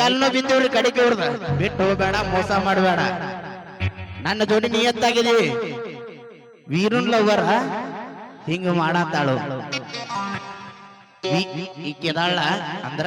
ಕಾಲನು ಬಿದ್ದೀವ್ರಿ ಕಡಿಕೆ ಹೊಡ್ದ ಬಿಟ್ಟು ಹೋಗ್ಬೇಡ ಮೋಸ ಮಾಡಬೇಡ ನನ್ನ ಜೋಡಿ ನಿಯತ್ತಾಗಿದೀವಿ ವೀರನ್ ಲವರ ಹಿಂಗ ಮಾಡತ್ತಾಳು ಈಕೆದಾಳ ಅಂದ್ರ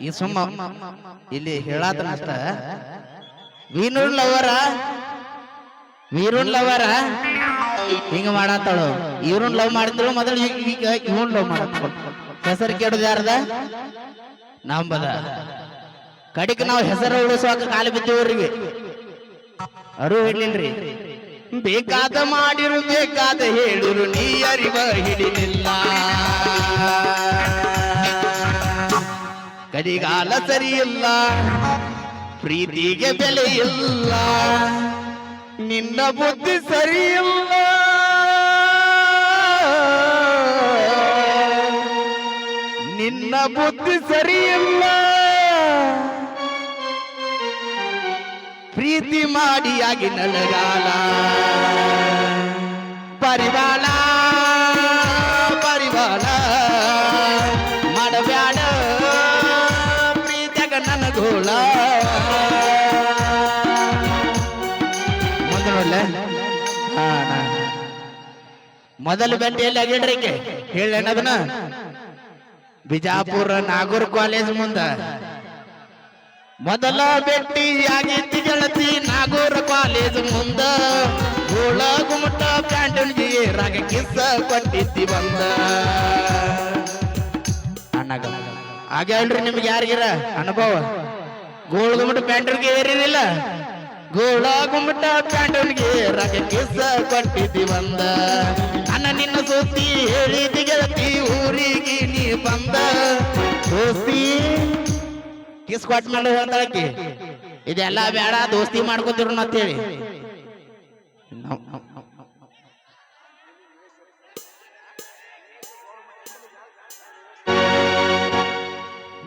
ಈ ಸುಮ್ಮ ಇಲ್ಲಿ ಹೇಳಾತನಷ್ಟ ವೀರನ್ ಲವರ ವೀರನ್ ಲವರ ಹಿಂಗ ಮಾಡತ್ತಾಳು ಇವ್ರನ್ ಲವ್ ಮಾಡಿದ್ರು ಮೊದಲು ಈಗ ಇವನ್ ಲವ್ ಮಾಡ ಹೆಸರು ಕೆಡದ ಯಾರದ ನಂಬದ ಕಡಿಕ ನಾವು ಹೆಸರು ಉಳಿಸುವಾಗ ಕಾಲು ಬಿದ್ದೀವ್ರಿಗೆ ಅರು ಹೇಳಿಲ್ರಿ. ಬೇಕಾದ ಮಾಡಿರು ಬೇಕಾದ ಹೇಳಿರು, ನೀ ಅರಿವ ಹಿಡಿಲಿಲ್ಲ. ಕಡಿಗಾಲ ಸರಿಯಿಲ್ಲ, ಪ್ರೀತಿಗೆ ಬೆಲೆ ಇಲ್ಲ. ನಿನ್ನ ಬುದ್ಧಿ ಸರಿಯಿಲ್ಲ. ನಿನ್ನ ಬುದ್ಧಿ ಸರಿಯಿಲ್ಲ. ಪ್ರೀತಿ ಮಾಡಿಯಾಗಿ ನಲಗಾಲ. ಪರಿವಾಲ ಪರಿವಾಲ ಮಾಡಬ್ಯಾಡ, ಪ್ರೀತಿಯಾಗ ನನಗೋಳ. ಮುಂದೆ ನೋಡ್ಲೆ. ಹಾ ನಾ ಮೊದಲು ಭೇಟಿಯಲ್ಲಿ ಆಗಿಡ್ರಿಕೆ ಹೇಳ ಬಿಜಾಪುರ ನಾಗೂರ್ ಕಾಲೇಜ್ ಮುಂದ. ಮೊದಲ ಭೇಟಿಯಾಗಿದ್ದಿ ಗೆಳತಿ ನಾಗೂರ ಕಾಲೇಜ್ ಮುಂದ. ಗೋಳ ಗುಮಟ ಪ್ಯಾಂಟನ್ಗೆ ರಾಗ ಕಿಸ್ಸ ಕೊಟ್ಟಿದ್ದಿ ಬಂದ. ಅಣ್ಣಗ, ಹಾಗೆ ಹೇಳ್ರಿ ನಿಮ್ಗೆ ಯಾರಿಗಿರ ಅನುಭವ? ಗೋಳ ಗುಮಟ ಪ್ಯಾಂಟನ್ಗೆ ಏರಿರಿಲ್ಲ ಗೋಳ ಗುಮಟ ಪ್ಯಾಂಟನ್ಗೆ ರಾಗ ಕಿಸ್ಸ ಕೊಟ್ಟಿದ್ದಿ ಬಂದ. ಅಣ್ಣ ನಿನ್ನ ಸೋತಿ ಹೇಳಿದಿ ಗೆಳತಿ ಊರಿಗೆ ನೀ ಬಂದ. ದೋಸ್ತಿ ಕಿಸ್ ಕೊಟ್ಟ ಮಾಡು ಹೇಳ್ತಾಳಕಿ ಇದೆಲ್ಲ ಬೇಡ, ದೋಸ್ತಿ ಮಾಡ್ಕೋತಿರು ಅಂತೇಳಿ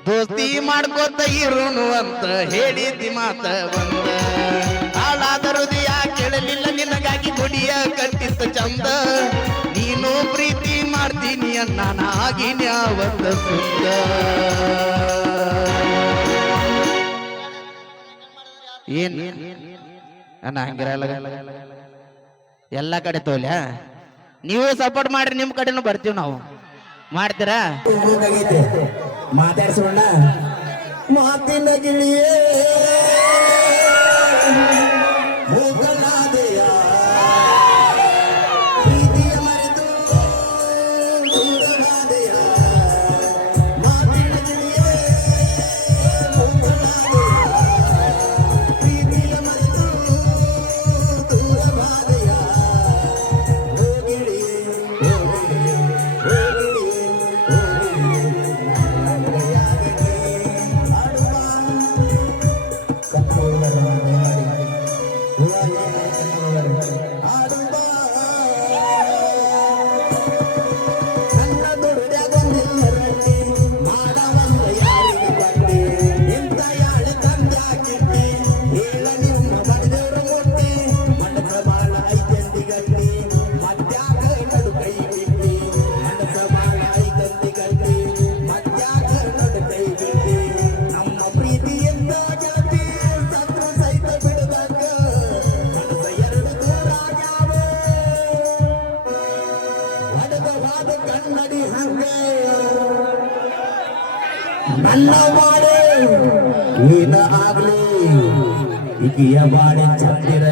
ದೋಸ್ತಿ ಮಾಡ್ಕೋತ ಇರುನು ಅಂತ ಹೇಳಿದ್ದಿ ಮಾತ ಬಂದ. ಹಾಳಾದ ಹೃದಯ ಕೇಳಲಿಲ್ಲ, ನಿನಗಾಗಿ ಗುಡಿಯ ಕಟ್ಟಿತ್ತ ಚಂದ. ನೀನು ಪ್ರೀತಿ ಮಾಡ್ತೀನಿ ಅನ್ನ ನಾಗಿನ ಅವತ್ತ ಸುಂದ. ಏನ್? ಅಣ್ಣ ಹಂಗಿರಲ್ಲ ಎಲ್ಲ? ಕಡೆ ತೋಲ್ಯ ನೀವು ಸಪೋರ್ಟ್ ಮಾಡ್ರಿ, ನಿಮ್ ಕಡೆನೂ ಬರ್ತೀವಿ ನಾವು. ಮಾಡ್ತೀರಾ? ಮಾತಾಡ್ಸೋಣ. ಮಾತಿನ ಗಿಳಿಯೇ. అల్లా వాడే ఈత ఆగలే ఇక వాడే చట్టిర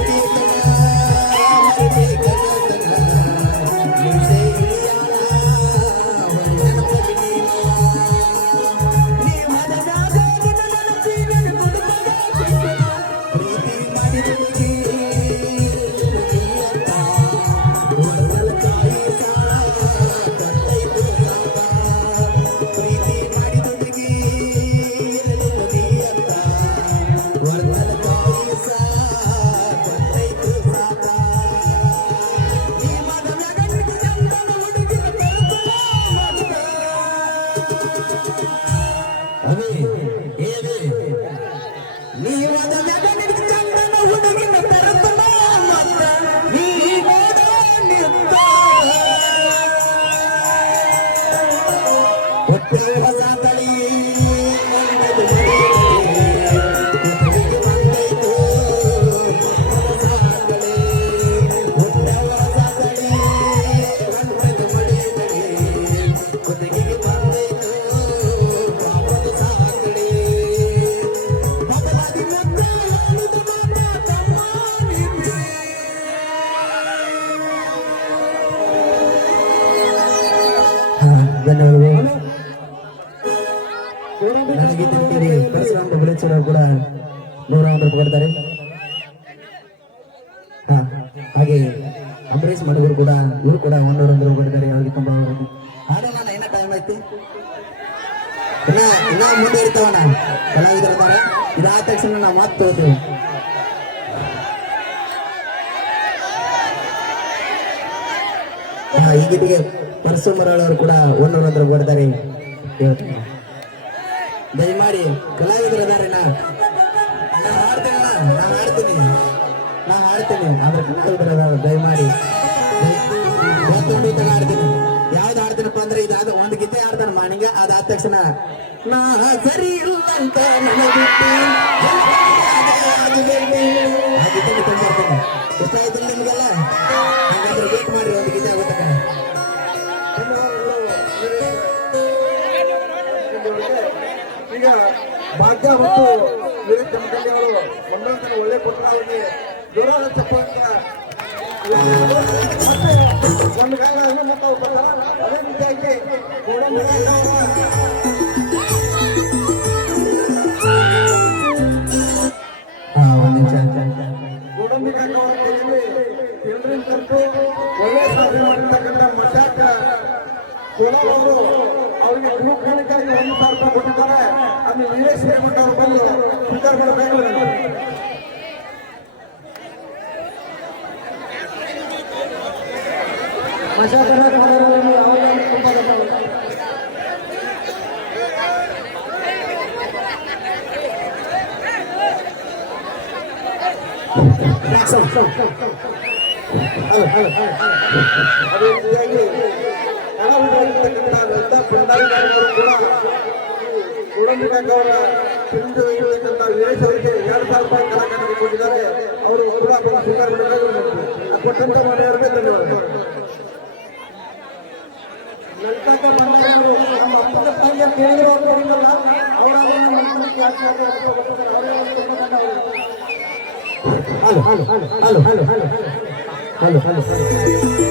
ನನಗೆ ತಿಳ್ಕೇರಿ ಪರಶುರಾಮ್ ಬಬಲೇಶ್ವರ ಕೂಡ ನೂರ ಒಂದು ಕೊಡ್ತಾರೆ. ಹಾ, ಹಾಗೆ ಅಂಬರೀಶ್ ಮಡಗರು ಕೂಡ, ಇವರು ಕೂಡ ಒಂದೂರ ಒಂದು ರೂಪಾಯಿ ಕೊಡ್ತಾರೆ ತುಂಬ ಆದ್ರೆ ನಾನು ಏನ ಟೈಮ್ ಐತಿ ಇನ್ನ ಇನ್ನ ಮುಂದೆ ಇರ್ತಾವಣ್ಣ ಕಲಾವಿದರು ಇದಾದ ತಕ್ಷಣ ನಾವು ಮಾತು ತಗೋತೀವಿ. ಈ ಗೀತೆಗೆ ಪರಸು ಮರಳವರು ಕೂಡ ಒಂದೂರ ಒಂದು ಕೊಡ್ತಾರೆ ಹೇಳ್ತೀನಿ ದಯಮಾಡಿ ಕಲಾವಿದರು ಅದಾರೆ ನಾ ಹಾಡ್ತೇನೆ, ನಾ ಹಾಡ್ತೀನಿ. ನಾ ಹಾಡ್ತೀನಿ. ಆದ್ರೆ ಕಲಾವಿದರು ಅದಾರ ದಯಮಾಡಿ ಹಾಡ್ತೀನಿ. ಯಾವ್ದು ಹಾಡ್ತೀನಪ್ಪ ಅಂದ್ರೆ ಇದಾದ ಒಂದು ಗೀತೆ ಹಾಡ್ತಾನೆ ಅದು ಅದಾದ ತಕ್ಷಣ, ನಾ ಸರಿ ಇಲ್ಲ ಅಂತ ನನಗಿಟ್ಟು ಕೊಟ್ಟಂತ ಒಳ್ಳೆ ಕೊಟ್ಟರೆ ಅವರಿಗೆ ದೂರಾದ ಚಪ್ಪಂತ ಮತ್ತೆ ನಮ್ಮ ಗಾಯನ ಮಕ್ಕಳು ಬರ್ತಾರ ಅದೇ ರೀತಿಯಾಗಿ ಕೂಡ ಗೋಡಂಬಿ ಕಾಕವರಲ್ಲಿ ಎಲ್ಲರಿಗೂ ಒಳ್ಳೆ ಸಾಧನೆ ಮಾಡಿರ್ತಕ್ಕಂಥ ಮಠಕ್ಕೆ ಕೂಡ ಅವರು ಅವರಿಗೆ ಕಿರು ಕ್ಲಿನಿಕ್ಕಾಗಿ ಒಂದು ಸಾವಿರ ರೂಪಾಯಿ ಕೊಟ್ಟಿದ್ದಾರೆ ಅಲ್ಲಿ ನಿರೀಕ್ಷೆ ಕೊಟ್ಟವ್ರು ಬಂದು ವಿಚಾರಗಳು ಬೆಂಗಳೂರಿನಲ್ಲಿ ಮಶಾಕರ ಕಾರ್ಯಗಳನ್ನು ಯಾವುದೇ ತುಂಬ ಅದೇ ರೀತಿಯಾಗಿ ಕಲಾವಿದರಾಗಿರ್ತಕ್ಕಂಥ ಲಲಿತಾ ಭಂಡಾರಿಗಾರರು ಕೂಡ. ಅವರ ತಿಳಿದು ಇರತಕ್ಕಂಥ ವೀರೇಶ್ ಅವರಿಗೆ ಎರಡು ಸಾವಿರ ರೂಪಾಯಿ ಅವರು ಕೂಡ ಬಂದು ಸ್ವೀಕಾರ ಕೊಟ್ಟಂತ ಮನೆಯವರಿಗೆ ಧನ್ಯವಾದಗಳು. ಲಲಿತಾಕ ಭಂಡಾರಿಗಳು ನಮ್ಮ ಅಪ್ಪನ ತಂದೆ ಕೇಳಿದ್ರು ಅವ್ರು. Hello hello hello hello hello hello hello hello.